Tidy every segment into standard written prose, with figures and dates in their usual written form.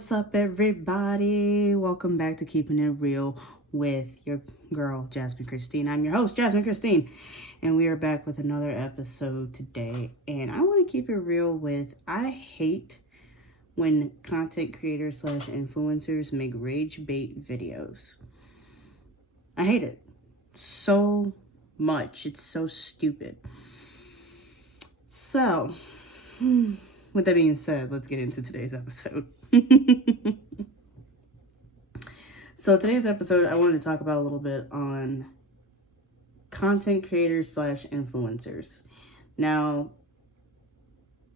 What's up, everybody? Welcome back to Keeping It Real with your girl, Jasmine Christine. I'm your host, Jasmine Christine, and we are back with another episode today. And I want to keep it real with I hate when content creators slash influencers make rage bait videos. I hate it so much. It's so stupid. So, with that being said, let's get into today's episode. So today's episode, I wanted to talk about a little bit on content creators slash influencers. Now,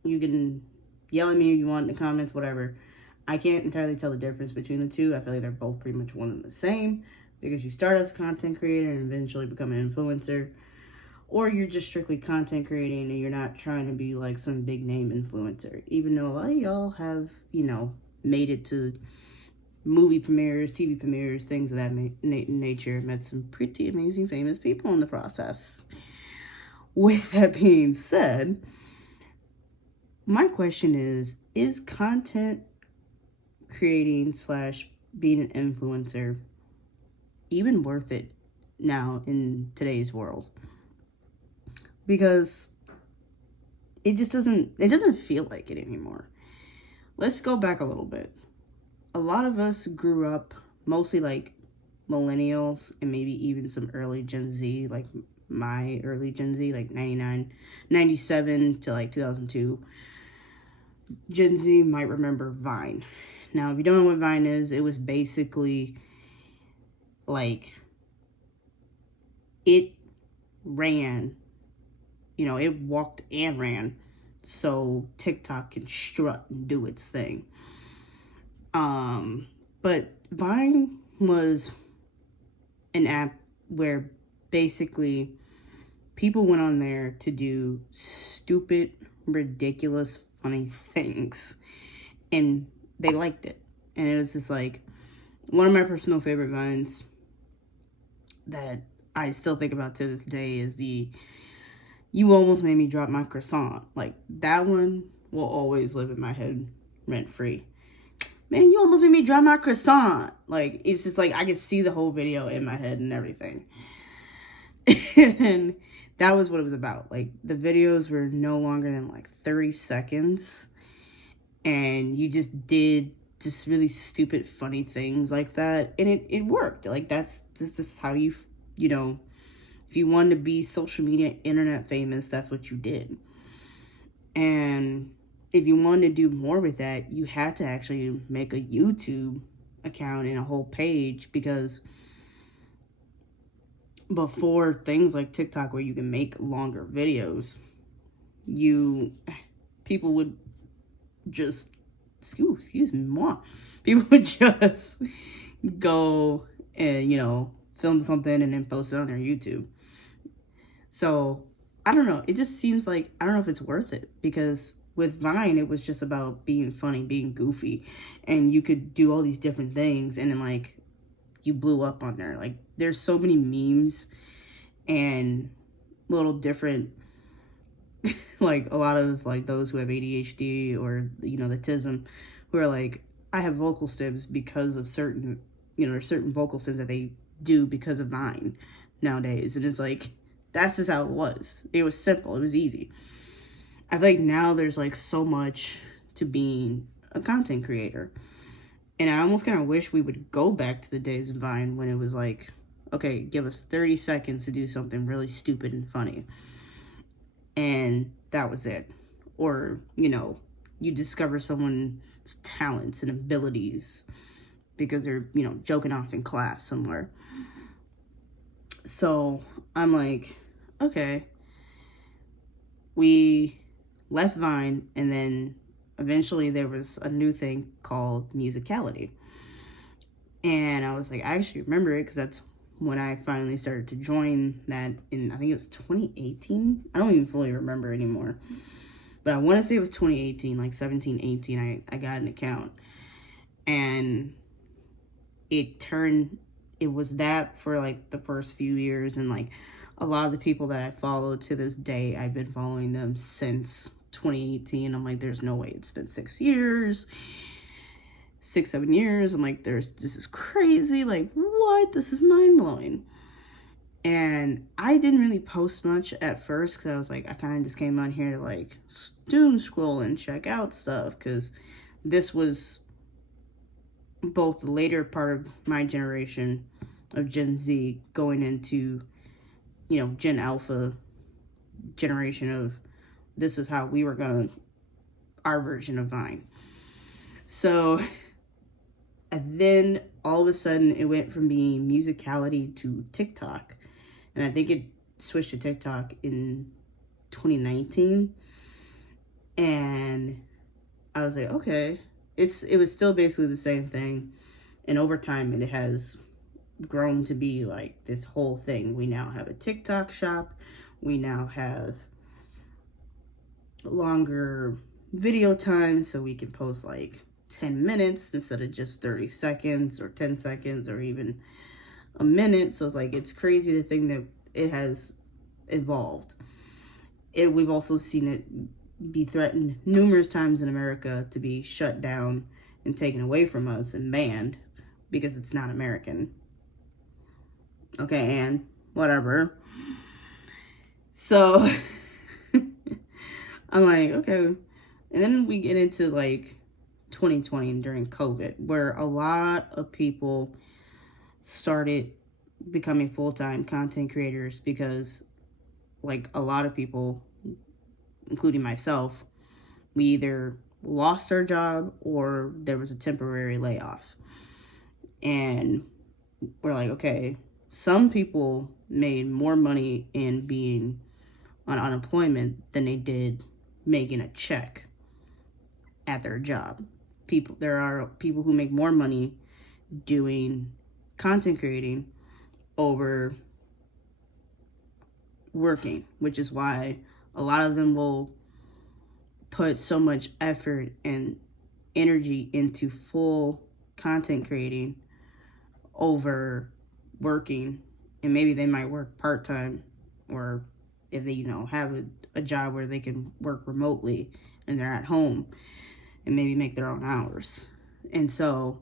you can yell at me if you want in the comments, whatever. I can't entirely tell the difference between the two. I feel like they're both pretty much one and the same, because you start as a content creator and eventually become an influencer, or you're just strictly content creating and you're not trying to be like some big name influencer, even though a lot of y'all have, made it to movie premieres, TV premieres, things of that nature. Met some pretty amazing famous people in the process. With that being said, my question is content creating slash being an influencer even worth it now in today's world? Because it doesn't feel like it anymore. Let's go back a little bit. A lot of us grew up mostly like millennials and maybe even some early Gen Z, like my early Gen Z, like 97 to like 2002. Gen Z might remember Vine. Now, if you don't know what Vine is, it was basically like it ran, it walked and ran so TikTok can strut and do its thing. But Vine was an app where basically people went on there to do stupid, ridiculous, funny things, and they liked it. And it was just like one of my personal favorite Vines that I still think about to this day is the "You almost made me drop my croissant." Like, that one will always live in my head rent free. Man, you almost made me drop my croissant. Like, it's just like I could see the whole video in my head and everything. And that was what it was about. Like, the videos were no longer than like 30 seconds. And you just did just really stupid, funny things like that. And it worked. Like, this is how you if you wanted to be social media internet famous, that's what you did. And if you wanted to do more with that, you had to actually make a YouTube account and a whole page, because before things like TikTok where you can make longer videos, people would just excuse me more. People would just go and film something and then post it on their YouTube. So I don't know. It just seems like I don't know if it's worth it, because with Vine, it was just about being funny, being goofy, and you could do all these different things, and then like you blew up on there. Like, there's so many memes and little different like a lot of like those who have ADHD or the autism, who are like, I have vocal stems because of certain vocal stems that they do because of Vine nowadays. And it's like, that's just how it was. It was simple. It was easy. I feel like now there's like so much to being a content creator. And I almost kind of wish we would go back to the days of Vine when it was like, okay, give us 30 seconds to do something really stupid and funny. And that was it. Or, you discover someone's talents and abilities because they're, joking off in class somewhere. So I'm like, okay, we left Vine, and then eventually there was a new thing called Musicality. And I was like, I actually remember it because that's when I finally started to join that in, I think it was 2018. I don't even fully remember anymore. But I want to say it was 2018, like 17, 18, I got an account. And it was that for like the first few years, and like a lot of the people that I follow to this day, I've been following them since 2018. I'm like, there's no way it's been 6 years. 6-7 years. I'm like, this is crazy. Like, what? This is mind blowing. And I didn't really post much at first because I was like, I kind of just came on here to like doom scroll and check out stuff, because this was both the later part of my generation of Gen Z going into, Gen Alpha generation of, this is how we were gonna, our version of Vine. So, and then all of a sudden it went from being musicality to TikTok. And I think it switched to TikTok in 2019. And I was like, okay, it was still basically the same thing. And over time it has grown to be like this whole thing. We now have a TikTok shop. We now have longer video times, so we can post like 10 minutes instead of just 30 seconds or 10 seconds or even a minute. So it's like, it's crazy to think that it has evolved. We've also seen it be threatened numerous times in America to be shut down and taken away from us and banned because it's not American. Okay, and whatever. So I'm like, okay. And then we get into like 2020 during COVID, where a lot of people started becoming full-time content creators because, like, a lot of people, including myself, we either lost our job or there was a temporary layoff. And we're like, okay, some people made more money in being on unemployment than they did making a check at their job. There are people who make more money doing content creating over working, which is why a lot of them will put so much effort and energy into full content creating over working. And maybe they might work part-time, or if they, have a job where they can work remotely and they're at home and maybe make their own hours. And so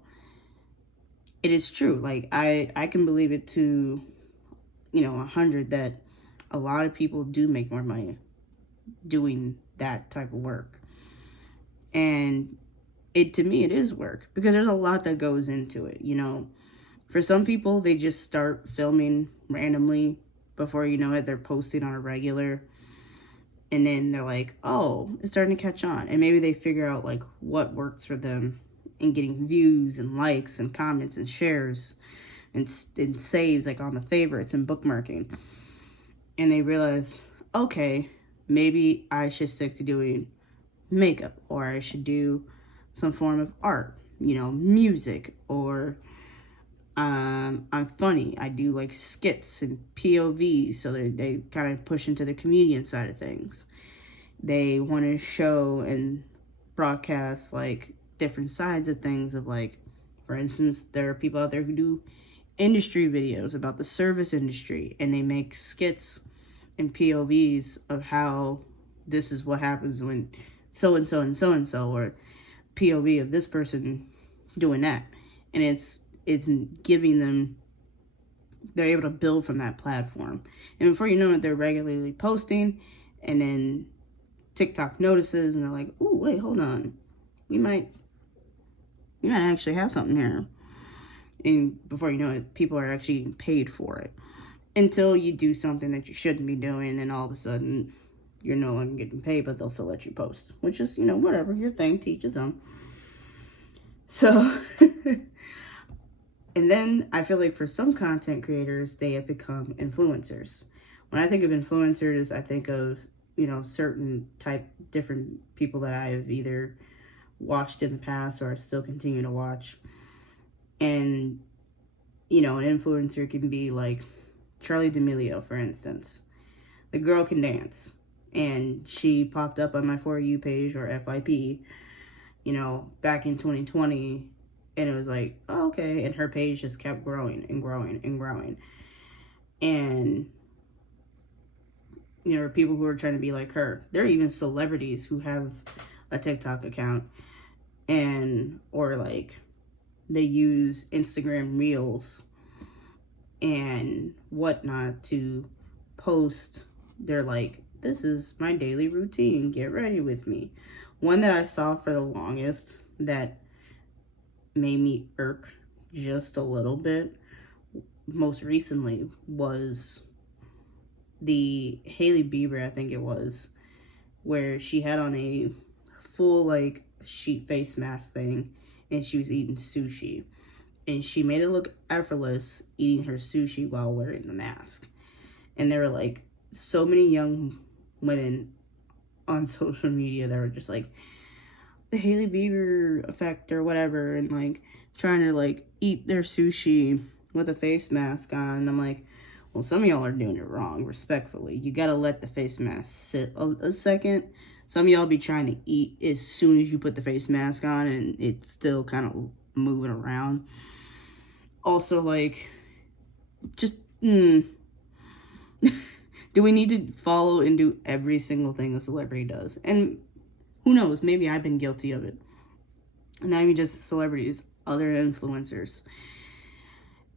it is true. Like, I can believe it to, 100, that a lot of people do make more money doing that type of work. And to me, it is work, because there's a lot that goes into it. For some people, they just start filming randomly. Before you know it, they're posting on a regular. And then they're like, oh, it's starting to catch on. And maybe they figure out like what works for them in getting views and likes and comments and shares and saves, like on the favorites and bookmarking. And they realize, okay, maybe I should stick to doing makeup, or I should do some form of art, music, or I'm funny. I do like skits and POVs, so they kind of push into the comedian side of things. They want to show and broadcast like different sides of things, of like, for instance, there are people out there who do industry videos about the service industry, and they make skits and POVs of how this is what happens when so and so and so and so, or POV of this person doing that. And it's giving them, they're able to build from that platform. And before you know it, they're regularly posting, and then TikTok notices and they're like, oh, wait, hold on. You might actually have something here. And before you know it, people are actually getting paid for it. Until you do something that you shouldn't be doing, and all of a sudden you're no longer getting paid, but they'll still let you post. Which is, whatever, your thing, teach his own. So, and then I feel like for some content creators, they have become influencers. When I think of influencers, I think of, certain different people that I've either watched in the past or I still continue to watch. And, an influencer can be like Charli D'Amelio, for instance. The girl can dance. And she popped up on my For You page, or FYP, back in 2020. And it was like, oh, okay. And her page just kept growing and growing and growing. And, there are people who are trying to be like her. There are even celebrities who have a TikTok account, or like they use Instagram Reels and whatnot to post their, like, this is my daily routine, get ready with me. One that I saw for the longest that made me irk just a little bit most recently was the Hailey Bieber, I think it was, where she had on a full, like, sheet face mask thing and she was eating sushi. And she made it look effortless eating her sushi while wearing the mask. And there were, like, so many young women on social media that were just like, the Hailey Bieber effect or whatever, and, like, trying to, like, eat their sushi with a face mask on. And I'm like, well, some of y'all are doing it wrong, respectfully. You gotta let the face mask sit a second. Some of y'all be trying to eat as soon as you put the face mask on, and it's still kind of moving around. Also, like, just, do we need to follow and do every single thing a celebrity does? And who knows, maybe I've been guilty of it. Not even just celebrities, other influencers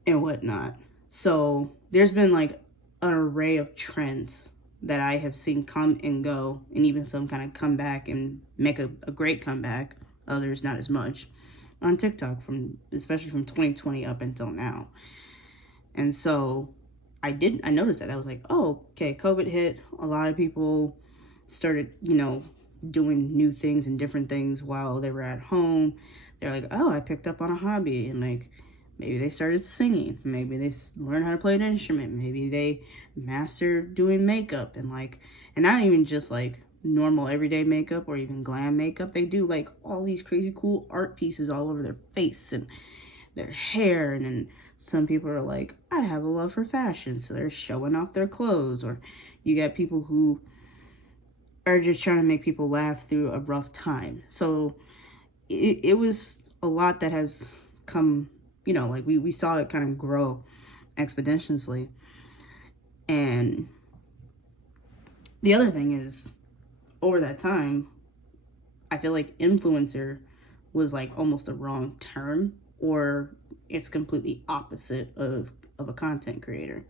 and whatnot. So there's been, like, an array of trends that I have seen come and go, and even some kind of come back and make a great comeback, others not as much, on TikTok, especially from 2020 up until now. And so I noticed that. I was like, oh, okay, COVID hit. A lot of people started, doing new things and different things while they were at home. They're like, oh, I picked up on a hobby, and, like, maybe they started singing. Maybe they learned how to play an instrument. Maybe they mastered doing makeup and not even just, like, normal everyday makeup or even glam makeup. They do, like, all these crazy cool art pieces all over their face and their hair. And then some people are like, I have a love for fashion, so they're showing off their clothes. Or you got people who are just trying to make people laugh through a rough time. So it was a lot that has come, like, we saw it kind of grow exponentially. And the other thing is, over that time, I feel like influencer was, like, almost a wrong term, or it's completely opposite of a content creator.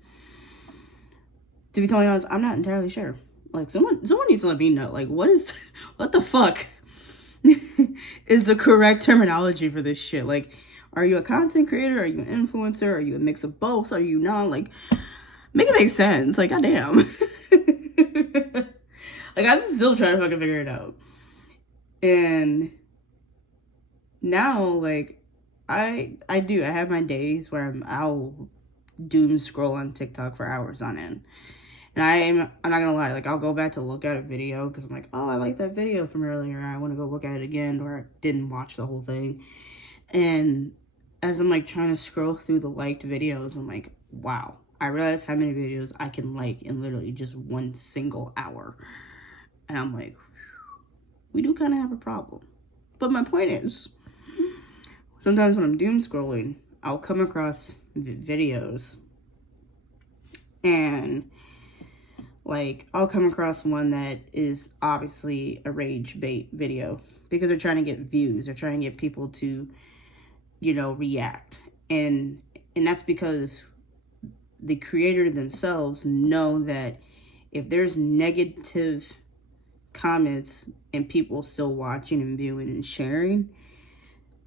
To be totally honest, I'm not entirely sure. Like, someone needs to let me know, like, what the fuck is the correct terminology for this shit? Like, are you a content creator? Are you an influencer? Are you a mix of both? Are you not? Like, make it make sense. Like, goddamn. Like, I'm still trying to fucking figure it out. And now, like, I have my days where I'll doom scroll on TikTok for hours on end. And I'm not gonna lie, like, I'll go back to look at a video because I'm like, oh, I like that video from earlier. I want to go look at it again, or I didn't watch the whole thing. And as I'm, like, trying to scroll through the liked videos, I'm like, wow, I realize how many videos I can like in literally just one single hour. And I'm like, we do kind of have a problem. But my point is, sometimes when I'm doom scrolling, I'll come across videos, and, like, I'll come across one that is obviously a rage bait video because they're trying to get views. They're trying to get people to, react. And that's because the creator themselves know that if there's negative comments and people still watching and viewing and sharing,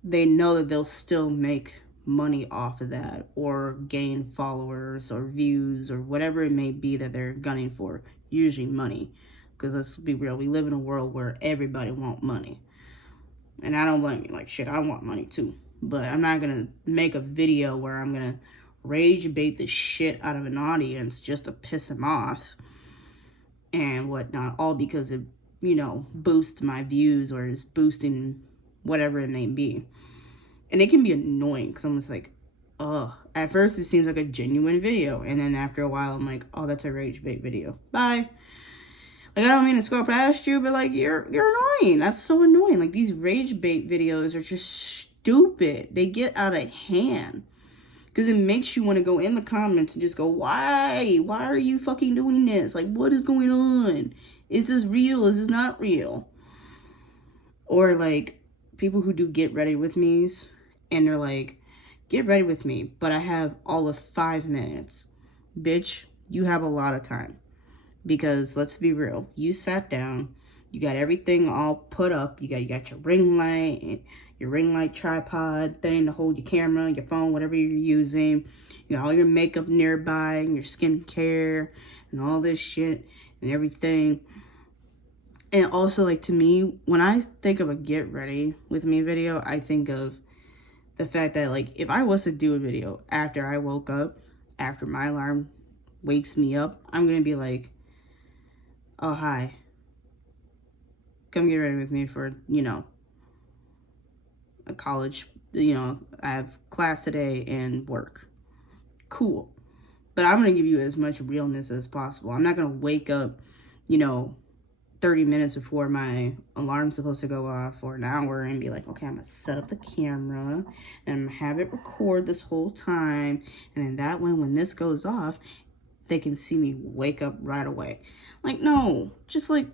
they know that they'll still make money off of that, or gain followers or views or whatever it may be that they're gunning for. Usually money, because let's be real, we live in a world where everybody wants money, and I don't blame you. Like, shit, I want money too, but I'm not gonna make a video where I'm gonna rage bait the shit out of an audience just to piss them off and whatnot, all because it boosts my views or is boosting whatever it may be. And it can be annoying because I'm just like, ugh. At first, it seems like a genuine video. And then after a while, I'm like, oh, that's a rage bait video. Bye. Like, I don't mean to scroll past you, but, like, you're annoying. That's so annoying. Like, these rage bait videos are just stupid. They get out of hand. Because it makes you want to go in the comments and just go, why? Why are you fucking doing this? Like, what is going on? Is this real? Is this not real? Or, like, people who do get ready with me's, and they're like, get ready with me, but I have all of 5 minutes. Bitch, you have a lot of time. Because let's be real, you sat down, you got everything all put up, you got your ring light tripod thing to hold your camera, your phone, whatever you're using. You got all your makeup nearby and your skincare and all this shit and everything. And also, like, to me, when I think of a get ready with me video, I think of the fact that, like, if I was to do a video after I woke up, after my alarm wakes me up, I'm gonna be like, oh, hi, come get ready with me for, a college, I have class today and work. Cool. But I'm going to give you as much realness as possible. I'm not going to wake up, 30 minutes before my alarm's supposed to go off for an hour and be like, okay, I'm going to set up the camera and I'm going to have it record this whole time. And then that way, when this goes off, they can see me wake up right away. Like, no, just like,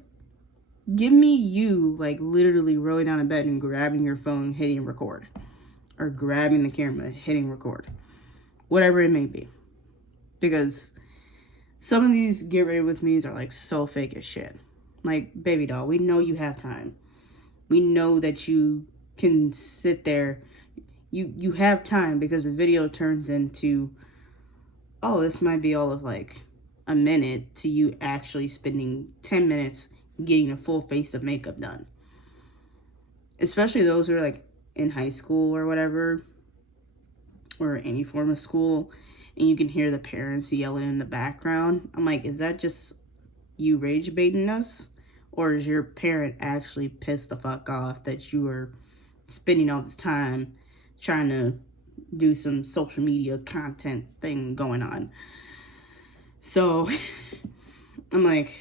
give me you, like, literally rolling down in bed and grabbing your phone, hitting record. Or grabbing the camera, hitting record. Whatever it may be. Because some of these get ready with me's are, like, so fake as shit. Like, baby doll, we know you have time. We know that you can sit there. You have time because the video turns into, oh, this might be all of, like, a minute to you actually spending 10 minutes getting a full face of makeup done. Especially those who are, like, in high school or whatever, or any form of school, and you can hear the parents yelling in the background. I'm like, is that just you rage baiting us? Or is your parent actually pissed the fuck off that you are spending all this time trying to do some social media content thing going on? So, I'm like,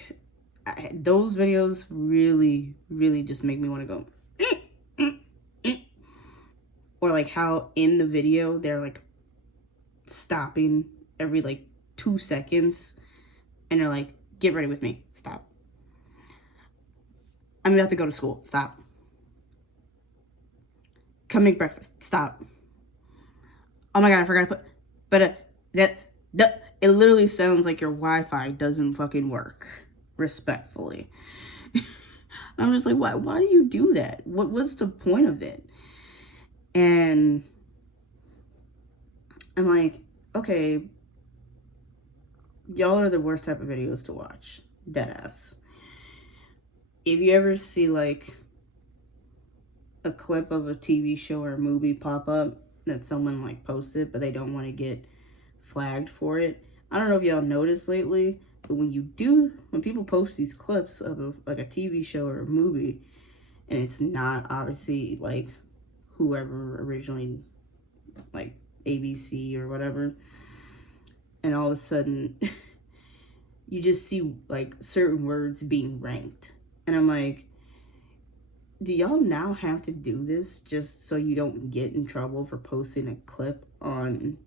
those videos really, really just make me want to go. Or like how in the video they're like stopping every like 2 seconds and they're like, get ready with me, stop. I'm about to go to school, stop. Come make breakfast, stop. Oh my god, I forgot to put, but it literally sounds like your Wi-Fi doesn't fucking work, respectfully. I'm just like, why do you do that? What's the point of it? And I'm like, okay, y'all are the worst type of videos to watch. Deadass. If you ever see like a clip of a TV show or a movie pop up that someone like posted, but they don't want to get flagged for it. I don't know if y'all noticed lately, but when people post these clips of a TV show or a movie, and it's not obviously like whoever originally, like ABC or whatever, and all of a sudden you just see like certain words being ranked, and I'm like, do y'all now have to do this just so you don't get in trouble for posting a clip on,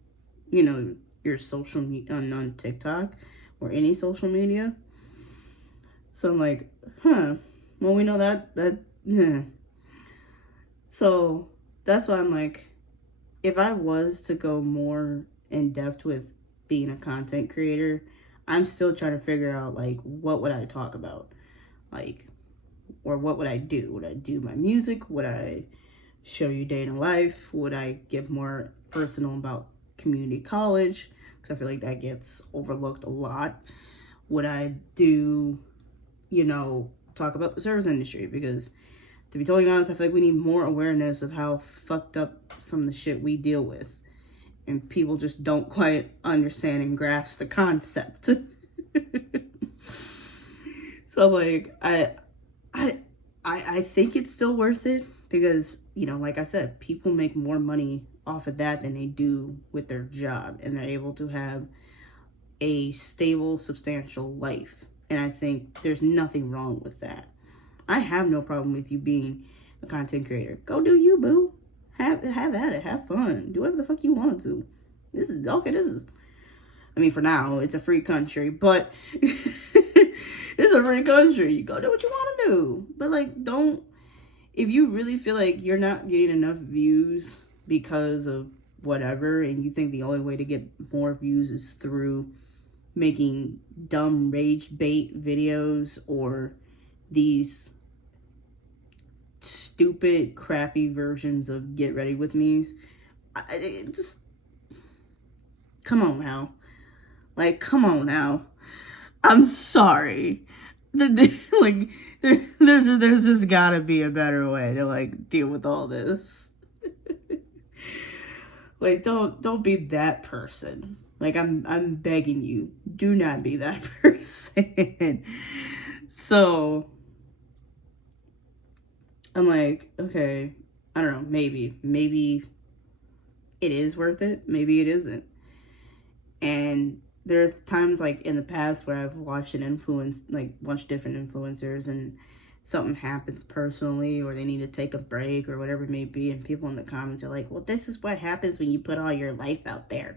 your social media, on TikTok or any social media? So I'm like, well, we know that. So that's why I'm like, if I was to go more in depth with being a content creator, I'm still trying to figure out, like, what would I talk about? Like, or what would I do? Would I do my music? Would I show you day in a life? Would I get more personal about community college? Because I feel like that gets overlooked a lot. Would I do, talk about the service industry? Because to be totally honest, I feel like we need more awareness of how fucked up some of the shit we deal with. And people just don't quite understand and grasp the concept. So, like, I think it's still worth it because, like I said, people make more money off of that than they do with their job, and they're able to have a stable, substantial life. And I think there's nothing wrong with that. I have no problem with you being a content creator. Go do you, boo. Have at it. Have fun. Do whatever the fuck you want to. I mean, for now, it's a free country, but it's a free country. You go do what you want to do. But, like, if you really feel like you're not getting enough views because of whatever, and you think the only way to get more views is through making dumb rage bait videos or these stupid crappy versions of get ready with me's, just come on now. Like, come on now. I'm sorry. Like, there's just gotta be a better way to, like, deal with all this. Like, don't be that person. Like, I'm begging you, do not be that person. So I'm like, okay, I don't know, maybe it is worth it, maybe it isn't. And there are times, like, in the past where I've watched watched different influencers, and something happens personally, or they need to take a break, or whatever it may be, and people in the comments are like, well, this is what happens when you put all your life out there.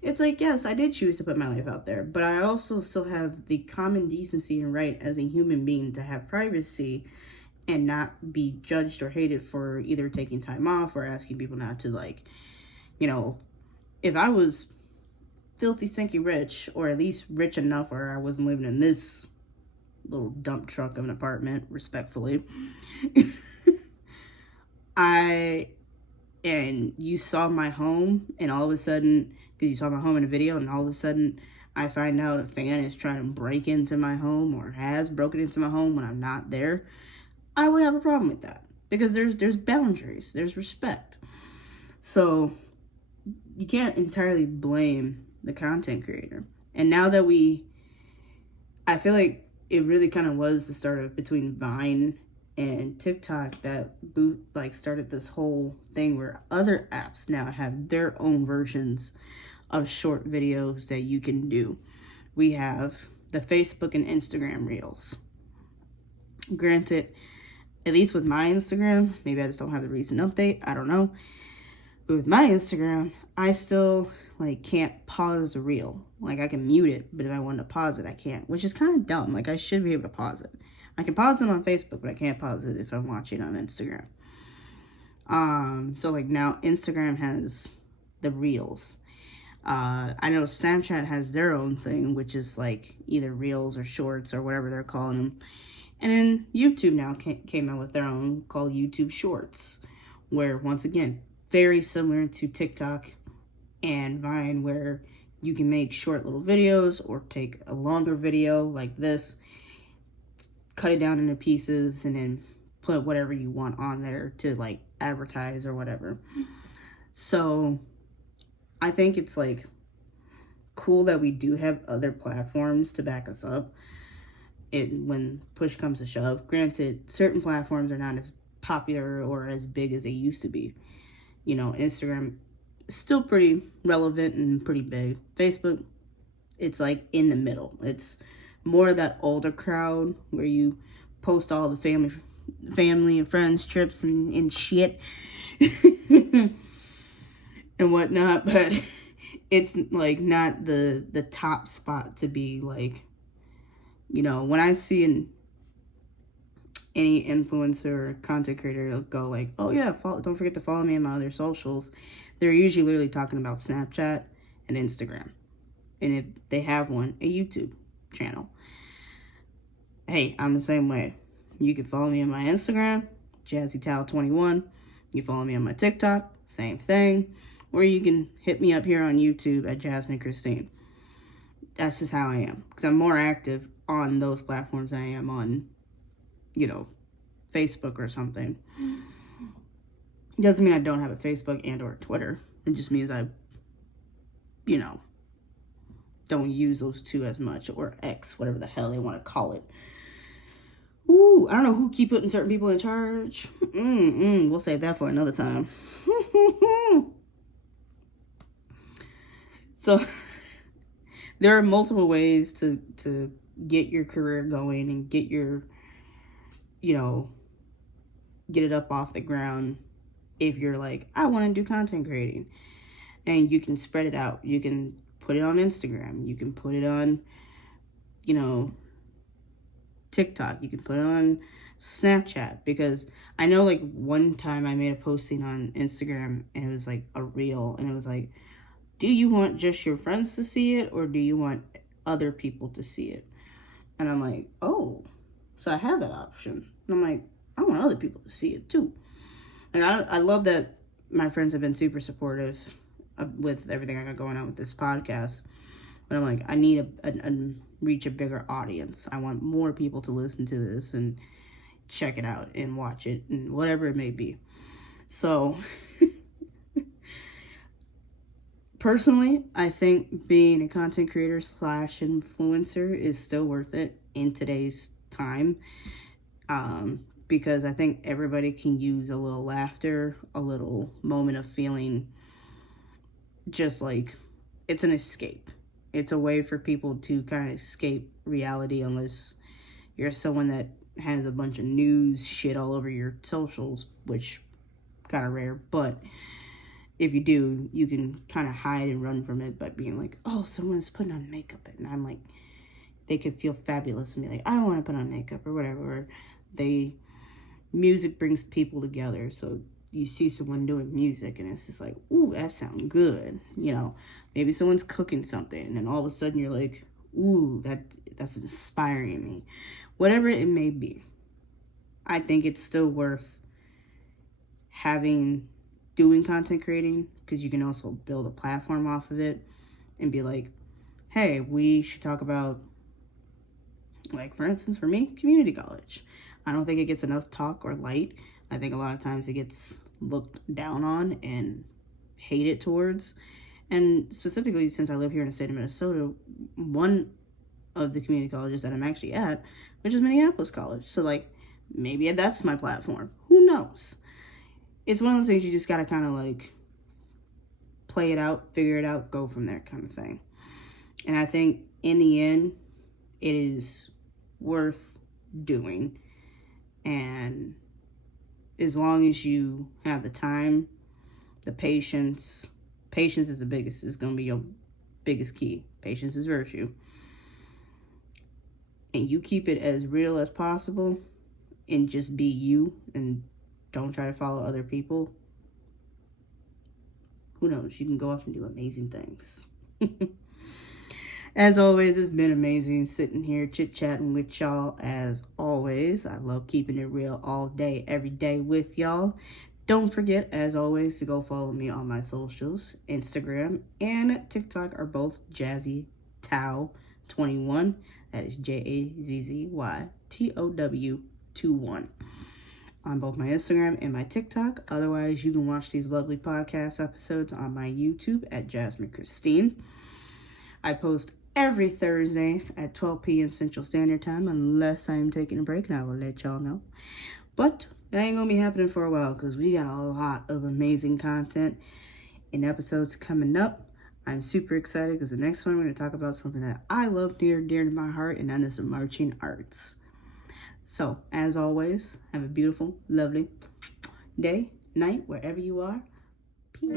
It's like, yes, I did choose to put my life out there, but I also still have the common decency and right as a human being to have privacy and not be judged or hated for either taking time off or asking people not to, like, if I was filthy, stinky rich, or at least rich enough where I wasn't living in this little dump truck of an apartment, respectfully, and you saw my home, and all of a sudden, because you saw my home in a video, and all of a sudden, I find out a fan is trying to break into my home, or has broken into my home when I'm not there, I would have a problem with that. Because there's boundaries, there's respect. So, you can't entirely blame the content creator. And now that I feel like it really kind of was the start of between Vine and TikTok that started this whole thing where other apps now have their own versions of short videos that you can do. We have the Facebook and Instagram Reels. Granted, at least with my Instagram, maybe I just don't have the recent update, I don't know. But with my Instagram, I still can't pause the reel. Like, I can mute it, but if I wanted to pause it, I can't, which is kind of dumb. Like, I should be able to pause it. I can pause it on Facebook, but I can't pause it if I'm watching on Instagram. So now Instagram has the reels. I know Snapchat has their own thing, which is either reels or shorts or whatever they're calling them. And then YouTube now came out with their own called YouTube Shorts, where, once again, very similar to TikTok and Vine, where you can make short little videos or take a longer video like this, cut it down into pieces, and then put whatever you want on there to advertise or whatever. So I think it's cool that we do have other platforms to back us up when push comes to shove. Granted, certain platforms are not as popular or as big as they used to be. Instagram is still pretty relevant and pretty big. Facebook, it's in the middle. It's more of that older crowd where you post all the family and friends trips and shit and whatnot, but it's not the top spot to be when I see any influencer or content creator go oh yeah, don't forget to follow me on my other socials, they're usually literally talking about Snapchat and Instagram, and if they have one, a YouTube channel. Hey, I'm the same way. You can follow me on my Instagram, JazzyTowel21. You can follow me on my TikTok, same thing. Or you can hit me up here on YouTube at Jasmine Christine. That's just how I am. Because I'm more active on those platforms than I am on, Facebook or something. Doesn't mean I don't have a Facebook and or Twitter. It just means I, don't use those two as much. Or X, whatever the hell they want to call it. Ooh, I don't know who keep putting certain people in charge. We'll save that for another time. So, there are multiple ways to get your career going and get your, get it up off the ground if you're I want to do content creating. And you can spread it out. You can put it on Instagram. You can put it on, TikTok. You can put it on Snapchat, because I know like one time I made a posting on Instagram and it was like a reel, and it was like, do you want just your friends to see it or do you want other people to see it? And I'm like, oh, so I have that option. And I'm like, I want other people to see it too. And I love that my friends have been super supportive with everything I got going on with this podcast. But I'm like, I need a reach a bigger audience. I want more people to listen to this and check it out and watch it and whatever it may be. So personally, I think being a content creator / influencer is still worth it in today's time, because I think everybody can use a little laughter, a little moment of feeling just like it's an escape. It's a way for people to kind of escape reality, unless you're someone that has a bunch of news shit all over your socials, which kind of rare, but if you do, you can kind of hide and run from it by being like, oh, someone's putting on makeup, and I'm like, they could feel fabulous and be like, I want to put on makeup or whatever. Or music brings people together, so you see someone doing music and it's just like, ooh, that sounds good. Maybe someone's cooking something and then all of a sudden you're like, ooh, that's inspiring me. Whatever it may be, I think it's still worth doing content creating, because you can also build a platform off of it and be like, hey, we should talk about, like, for instance, for me, community college. I don't think it gets enough talk or light. I think a lot of times it gets looked down on and hated towards. And specifically, since I live here in the state of Minnesota, one of the community colleges that I'm actually at, which is Minneapolis College. So, like, maybe that's my platform. Who knows? It's one of those things you just gotta kind of, like, play it out, figure it out, go from there kind of thing. And I think, in the end, it is worth doing. And as long as you have the time, the patience is going to be your biggest key. Patience is virtue. And you keep it as real as possible and just be you and don't try to follow other people. Who knows? You can go off and do amazing things. As always, it's been amazing sitting here chit-chatting with y'all as always. I love keeping it real all day, every day with y'all. Don't forget, as always, to go follow me on my socials. Instagram and TikTok are both JazzyTow21. That is JAZZYTOW21. On both my Instagram and my TikTok. Otherwise, you can watch these lovely podcast episodes on my YouTube at Jasmine Christine. I post every Thursday at 12 p.m. Central Standard Time, unless I'm taking a break, and I will let y'all know. But that ain't gonna be happening for a while, because we got a lot of amazing content and episodes coming up. I'm super excited, because the next one we're going to talk about something that I love near and dear to my heart, and that is the marching arts. So, as always, have a beautiful, lovely day, night, wherever you are. Peace.